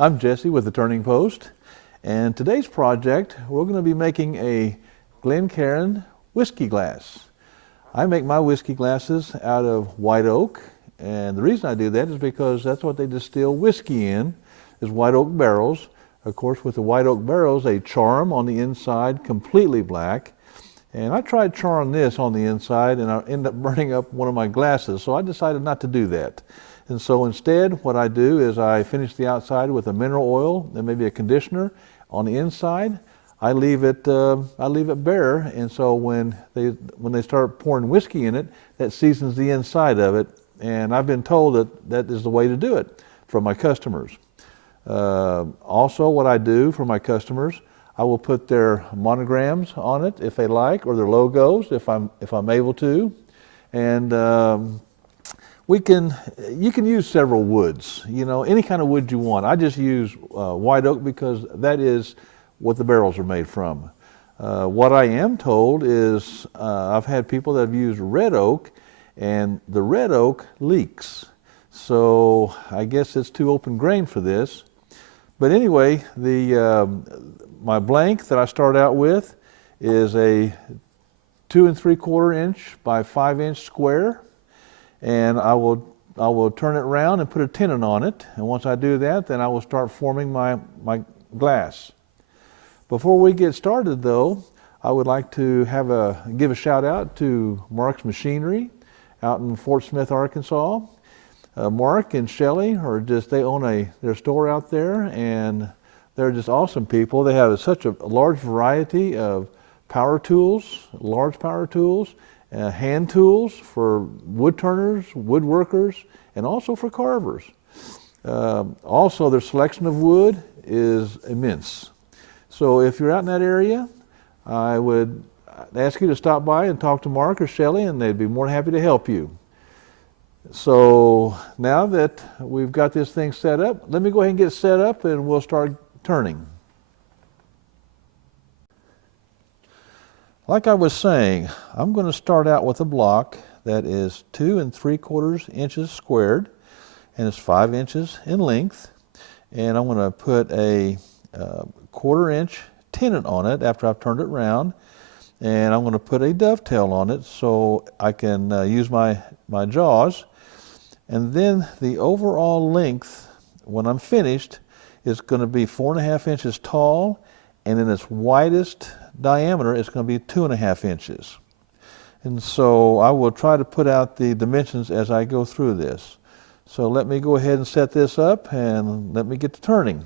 I'm Jesse with the Turning Post, and today's project we're going to be making a Glencairn whiskey glass. I make my whiskey glasses out of white oak, and the reason I do that is because that's what they distill whiskey in, is white oak barrels. Of course, with the white oak barrels, they char them on the inside completely black. And I tried charring this on the inside, and I ended up burning up one of my glasses, so I decided not to do that. And so instead, what I do is I finish the outside with a mineral oil and maybe a conditioner. On the inside, I leave it bare, and so when they start pouring whiskey in it, that seasons the inside of it. And I've been told that that is the way to do it from my customers. Also, what I do for my customers, I will put their monograms on it if they like, or their logos if I'm able to, and you can use several woods. You know, any kind of wood you want. I just use white oak because that is what the barrels are made from. What I am told is I've had people that have used red oak, and the red oak leaks. So I guess it's too open grain for this. But anyway, my blank that I start out with is a 2 3/4 inch by 5 inch square, and I will turn it around and put a tenon on it. And once I do that, then I will start forming my glass. Before we get started, though, I would like to give a shout out to Mark's Machinery out in Fort Smith, Arkansas. Mark and Shelley they own their store out there, and they're just awesome people. They have such a large variety of power tools, large power tools, hand tools for wood turners, woodworkers, and also for carvers. Also, their selection of wood is immense. So if you're out in that area, I would ask you to stop by and talk to Mark or Shelley, and they'd be more than happy to help you. So now that we've got this thing set up, let me go ahead and get set up and we'll start turning. Like I was saying, I'm going to start out with a block that is 2 3/4 inches squared, and it's 5 inches in length. And I'm going to put a 1/4 inch tenon on it after I've turned it around, and I'm going to put a dovetail on it so I can use my jaws. And then the overall length, when I'm finished, is going to be 4 1/2 inches tall, and in its widest diameter, it's going to be 2 1/2 inches. And so I will try to put out the dimensions as I go through this. So let me go ahead and set this up, and let me get to turning.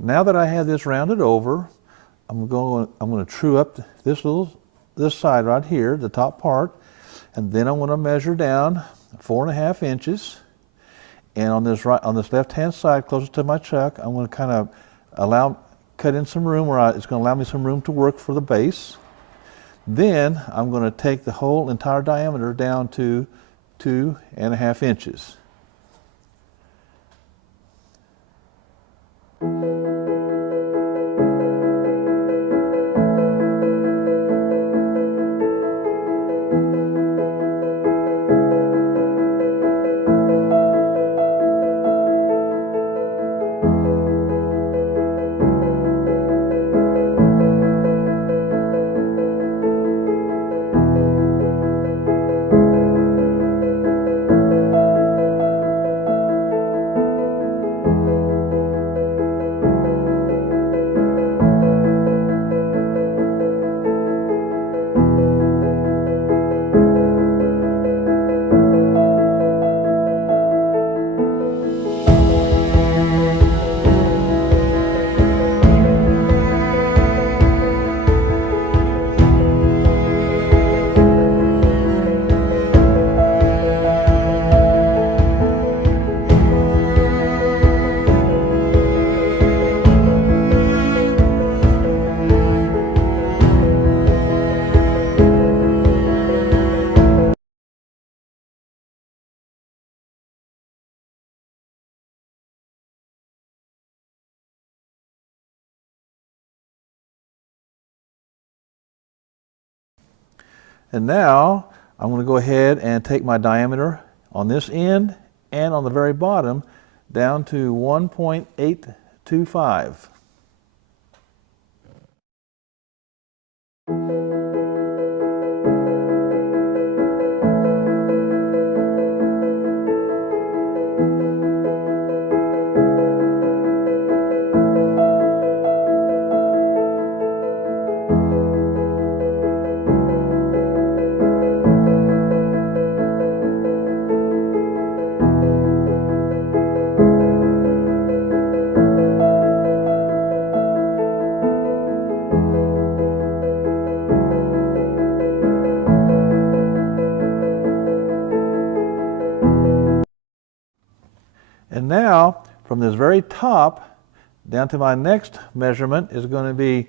Now that I have this rounded over, I'm going to true up this side right here, the top part, and then I'm going to measure down 4 1/2 inches. And on this left-hand side, closest to my chuck, I'm going to kind of cut in some room where it's going to allow me some room to work for the base. Then I'm going to take the whole entire diameter down to 2 1/2 inches. And now I'm going to go ahead and take my diameter on this end and on the very bottom down to 1.825. And now, from this very top down to my next measurement is going to be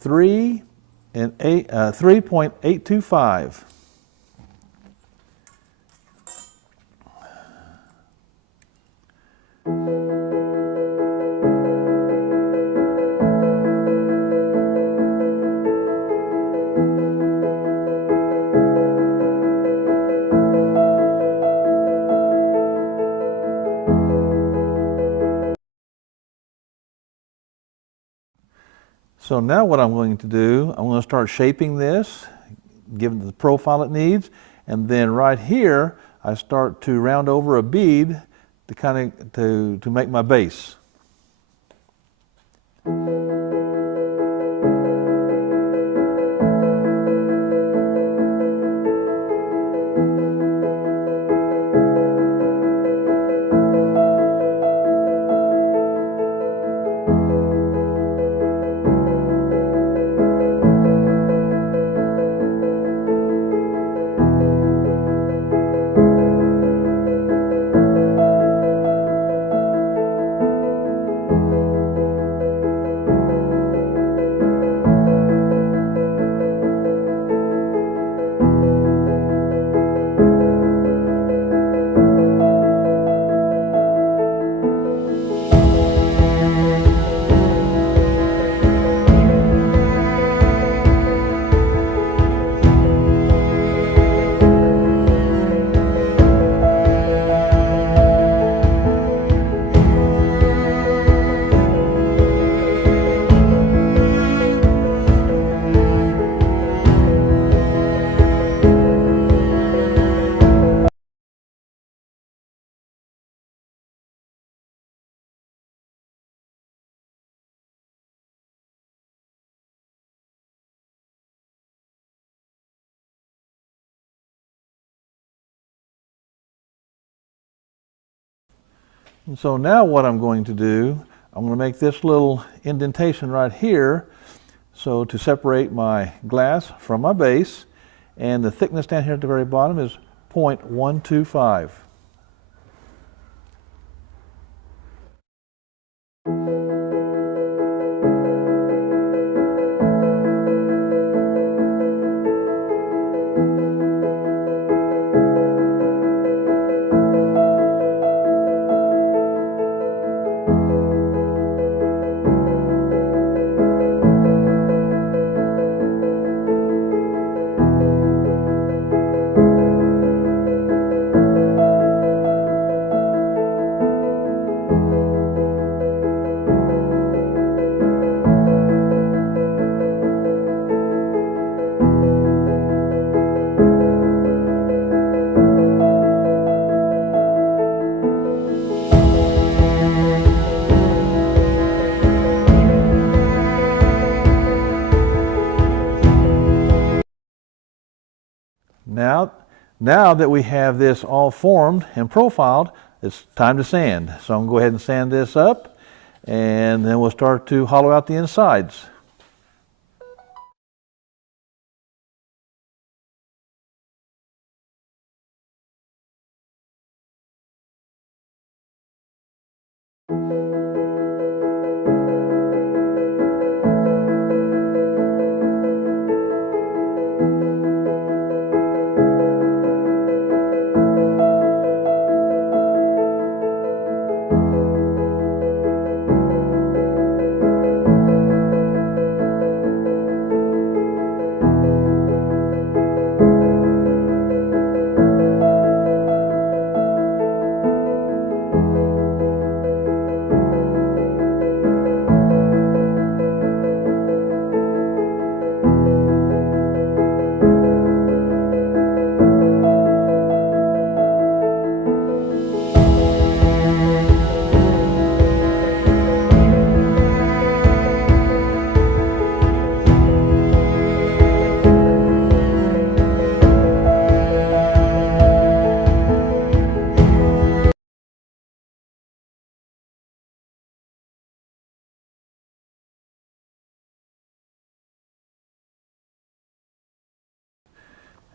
3.825. So now what I'm going to do, I'm going to start shaping this, give it the profile it needs, and then right here I start to round over a bead to kind of to make my base. And so now what I'm going to do, I'm going to make this little indentation right here so to separate my glass from my base, and the thickness down here at the very bottom is 0.125. Now that we have this all formed and profiled, it's time to sand. So I'm going to go ahead and sand this up, and then we'll start to hollow out the insides.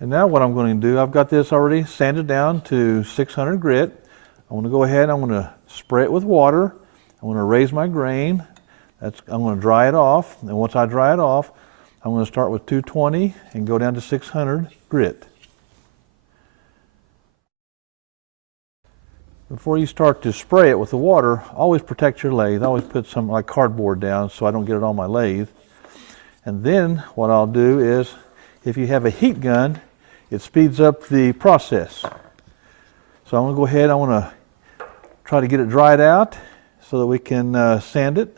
And now what I'm going to do, I've got this already sanded down to 600 grit. I'm going to go ahead, I'm going to spray it with water. I'm going to raise my grain. I'm going to dry it off. And once I dry it off, I'm going to start with 220 and go down to 600 grit. Before you start to spray it with the water, always protect your lathe. Always put some like cardboard down so I don't get it on my lathe. And then what I'll do is, if you have a heat gun, it speeds up the process. So I'm going to go ahead, I want to try to get it dried out so that we can sand it.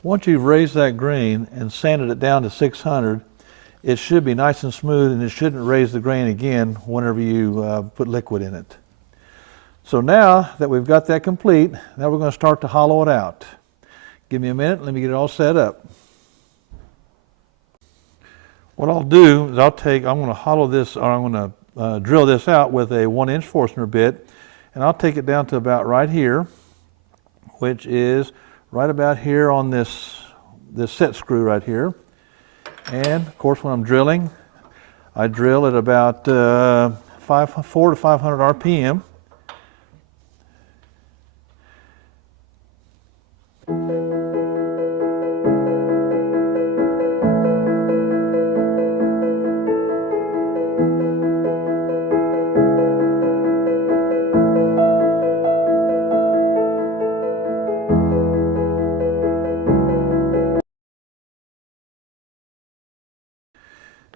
Once you've raised that grain and sanded it down to 600, it should be nice and smooth, and it shouldn't raise the grain again whenever you put liquid in it. So now that we've got that complete, now we're going to start to hollow it out. Give me a minute, let me get it all set up. What I'll do is I'm going to hollow this, or I'm going to drill this out with a 1-inch Forstner bit, and I'll take it down to about right here, which is right about here on this set screw right here. And of course, when I'm drilling, I drill at about 400 to 500 RPM.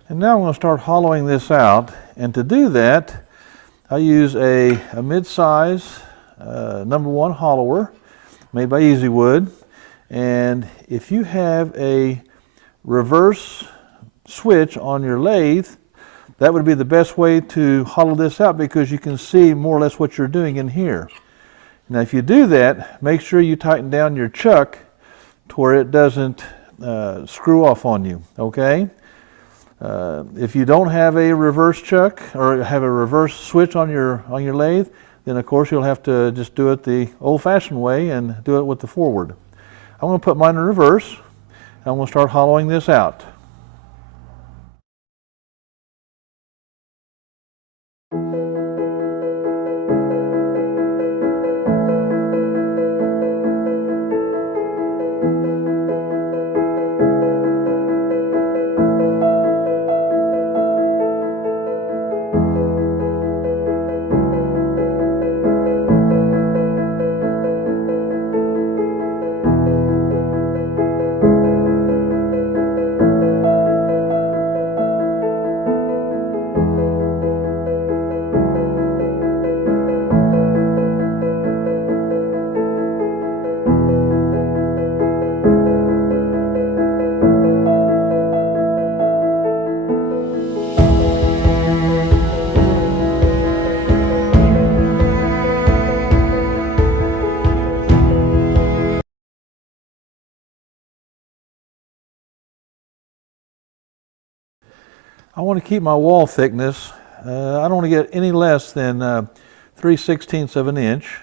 And now I'm going to start hollowing this out, and to do that I use a mid-size #1 hollower made by Easywood. And if you have a reverse switch on your lathe, that would be the best way to hollow this out, because you can see more or less what you're doing in here. Now if you do that, make sure you tighten down your chuck to where it doesn't screw off on you, okay? If you don't have a reverse chuck or have a reverse switch on your lathe, then of course you'll have to just do it the old-fashioned way and do it with the forward. I'm going to put mine in reverse, and I'm going to start hollowing this out. I want to keep my wall thickness. I don't want to get any less than 3/16 of an inch.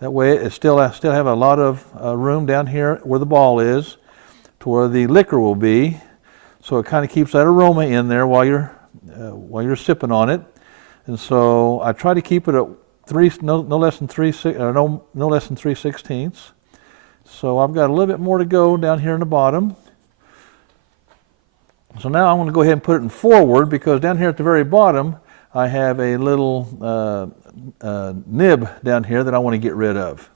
That way it still have a lot of room down here where the ball is to where the liquor will be. So it kind of keeps that aroma in there while you're sipping on it. And so I try to keep it at no less than 3/16. So I've got a little bit more to go down here in the bottom. So now I'm going to go ahead and put it in forward, because down here at the very bottom I have a little nib down here that I want to get rid of.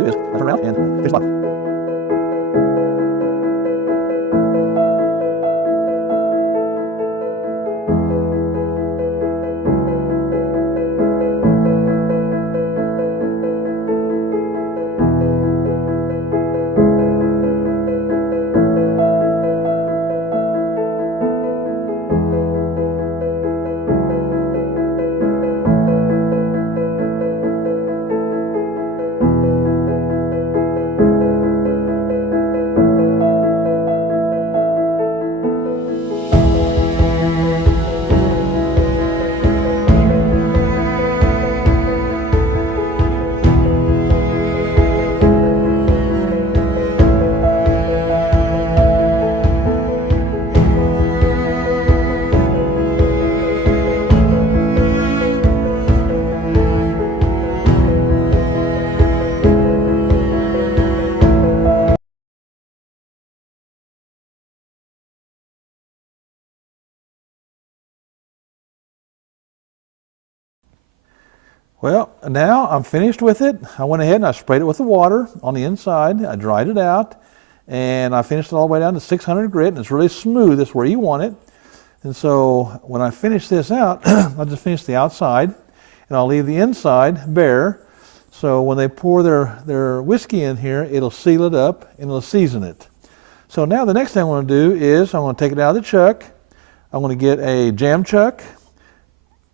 do is I turn around and finish the bottom. Well, now I'm finished with it. I went ahead and I sprayed it with the water on the inside. I dried it out, and I finished it all the way down to 600 grit, and it's really smooth. That's where you want it. And so when I finish this out, I'll just finish the outside, and I'll leave the inside bare. So when they pour their whiskey in here, it'll seal it up and it'll season it. So now the next thing I'm going to do is I'm going to take it out of the chuck. I'm going to get a jam chuck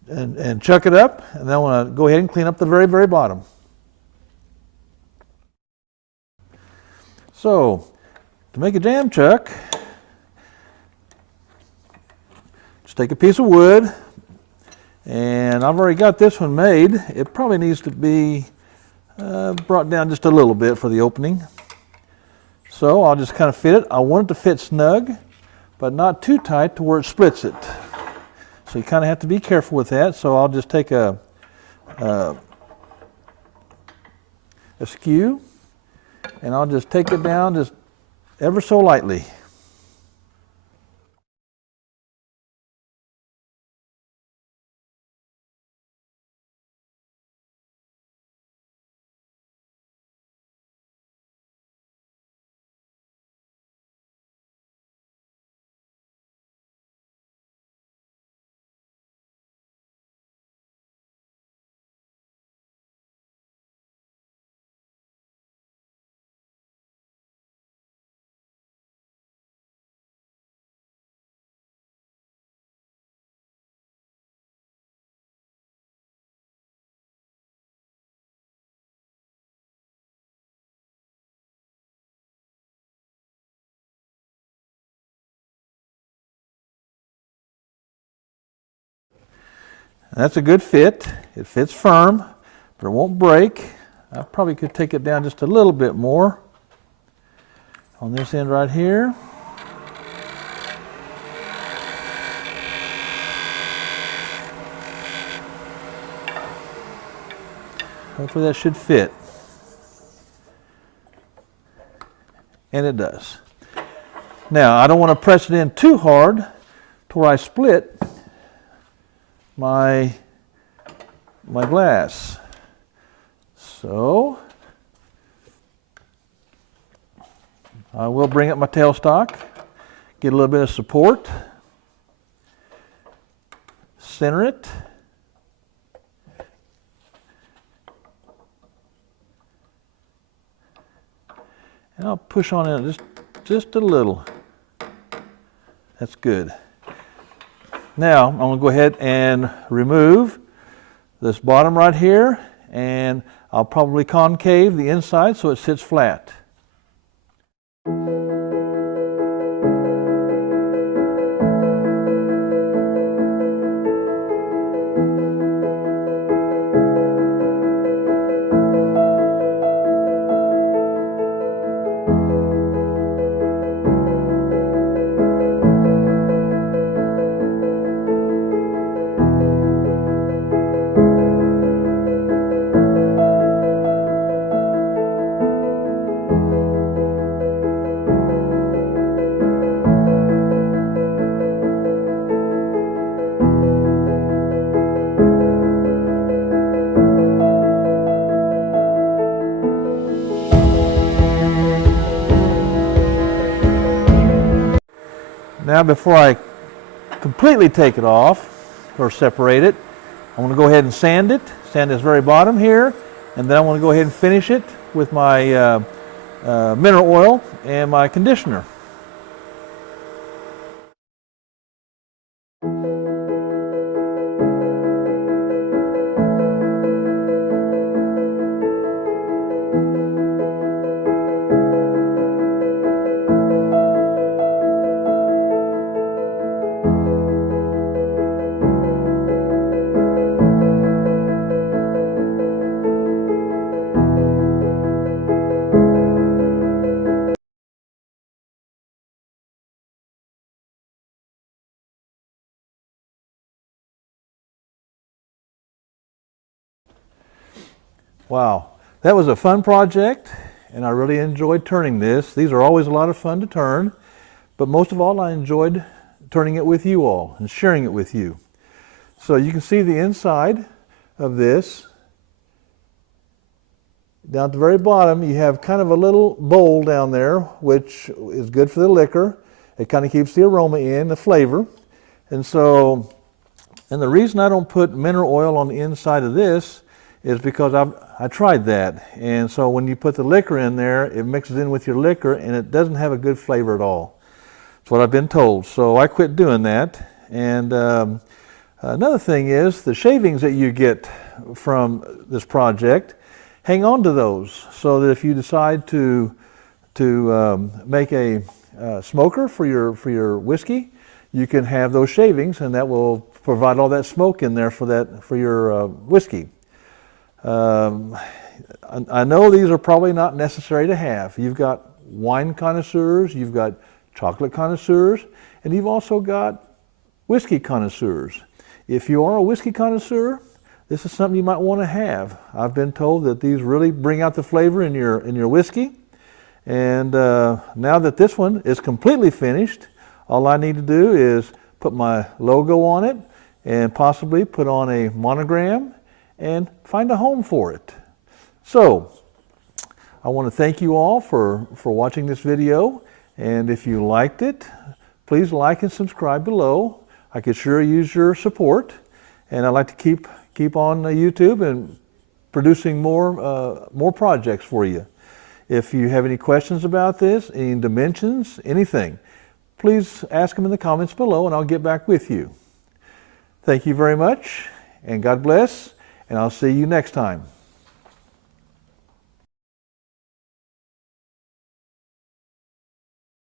and chuck it up, and then I want to go ahead and clean up the very, very bottom. So to make a jam chuck, just take a piece of wood, and I've already got this one made. It probably needs to be brought down just a little bit for the opening. So I'll just kind of fit it. I want it to fit snug, but not too tight to where it splits it. So you kind of have to be careful with that. So I'll just take a skew, and I'll just take it down just ever so lightly. That's a good fit. It fits firm, but it won't break. I probably could take it down just a little bit more on this end right here. Hopefully that should fit. And it does. Now, I don't want to press it in too hard to where I split my glass. So I will bring up my tailstock, get a little bit of support, center it, and I'll push on it just a little. That's good. Now I'm going to go ahead and remove this bottom right here, and I'll probably concave the inside so it sits flat. Now before I completely take it off or separate it, I'm going to go ahead and sand this very bottom here, and then I want to go ahead and finish it with my mineral oil and my conditioner. Wow, that was a fun project, and I really enjoyed turning this. These are always a lot of fun to turn, but most of all I enjoyed turning it with you all and sharing it with you. So you can see the inside of this. Down at the very bottom you have kind of a little bowl down there, which is good for the liquor. It kind of keeps the aroma in, the flavor. And the reason I don't put mineral oil on the inside of this is because I tried that, and so when you put the liquor in there, it mixes in with your liquor and it doesn't have a good flavor at all. That's what I've been told, so I quit doing that. And another thing is the shavings that you get from this project, hang on to those so that if you decide to make a smoker for your whiskey, you can have those shavings, and that will provide all that smoke in there for your whiskey. I know these are probably not necessary to have. You've got wine connoisseurs, you've got chocolate connoisseurs, and you've also got whiskey connoisseurs. If you are a whiskey connoisseur, this is something you might want to have. I've been told that these really bring out the flavor in your whiskey. And now that this one is completely finished, all I need to do is put my logo on it and possibly put on a monogram and find a home for it. So I want to thank you all for watching this video, and if you liked it, please like and subscribe below. I could sure use your support, and I'd like to keep on YouTube and producing more projects for you. If you have any questions about this, any dimensions, anything, please ask them in the comments below and I'll get back with you. Thank you very much, and God bless. And I'll see you next time.